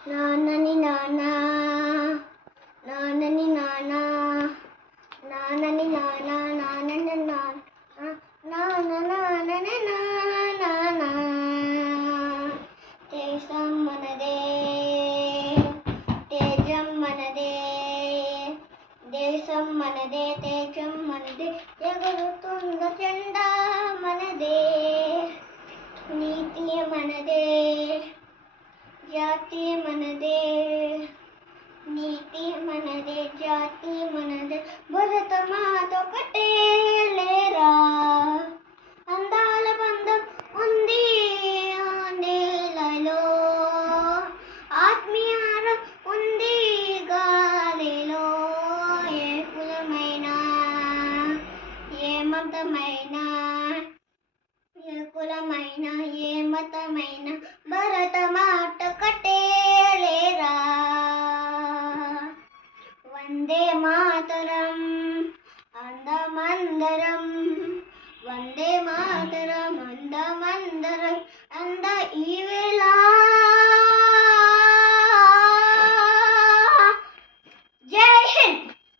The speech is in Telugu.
నాన్నని నాన్న నాన్నని నాన్న నాన్నని నాన్న నాన్నని నాన్న నాన్నని నాన్న దేశం మనదే తేజం మనదే దేశం మనదే తేజం మనదే ఎగురుతున్న జెండా మనదే నీతి మనదే జాతి మనదే నీతి మనదే జాతి మనదే భరతమాతొకటే లేరా అందాల బంధం ఉంది ఆ నేలలో ఆత్మీయారం ఉంది గాలిలో ఏ కులమైనా ఏ మతమైనా ఏ కులమైనా ఏ మతమైనా భరతమాత కట్టే లేరా వందే మాతరం అందమందరం